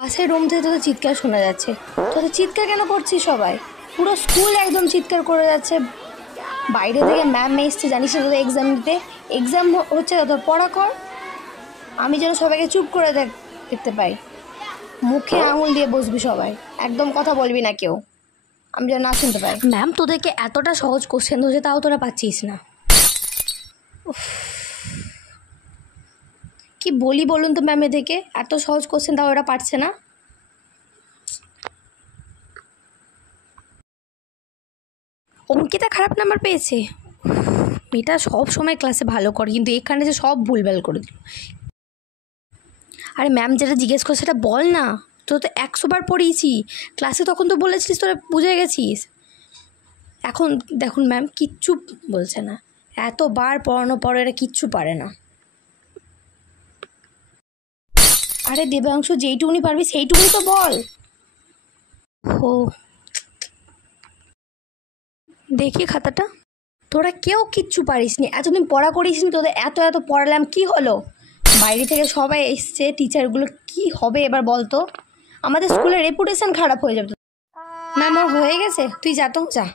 পাশের রুম থেকে তোদের চিৎকার শোনা যাচ্ছে। তোদের চিৎকার কেন করছিস? সবাই পুরো স্কুল একদম চিৎকার করে যাচ্ছে। বাইরে থেকে ম্যাম এসছে, জানিস না তোদের এক্সাম দিতে? এক্সাম হচ্ছে, তোর পড়া কর। আমি যেন সবাইকে চুপ করে দেখতে পাই। মুখে আঙুল দিয়ে বসবি সবাই, একদম কথা বলবি না কেউ, আমি যেন না শুনতে পাই। ম্যাম তোদেরকে এতটা সহজ কোশ্চেন ধরছে, তাও তোরা পাচ্ছিস না। কি বলি বলুন তো ম্যাম, এদেরকে এত সহজ কোশ্চেন তাও ওরা পারছে না। অঙ্কিতা খারাপ নাম্বার পেয়েছে। মেয়েটা সব সময় ক্লাসে ভালো করে, কিন্তু এখানে যে সব ভুলভাল করে দিল। আরে ম্যাম যেটা জিজ্ঞেস করছে সেটা বল না। তোর তো 100 বার পড়িয়েছি ক্লাসে, তখন তো বলেছিস, তোরা বুঝে গেছিস। এখন দেখুন ম্যাম কিচ্ছু বলছে না, এতবার পড়ানোর পর এরা কিচ্ছু পারে না। আরে দেবাংশু, যেইটুকুনি পারবি সেইটুকুনি তো বল। ও দেখি খাতাটা। তোরা কেউ কিচ্ছু পারিস নি, এতদিন পড়া করিস নি, তোদের এত এত পড়ালাম, কি হলো? বাইরে থেকে সবাই এসছে, টিচারগুলো কি হবে এবার বলতো? আমাদের স্কুলের রেপুটেশন খারাপ হয়ে যাবে। ম্যাম ওর হয়ে গেছে, তুই যা তো, যা।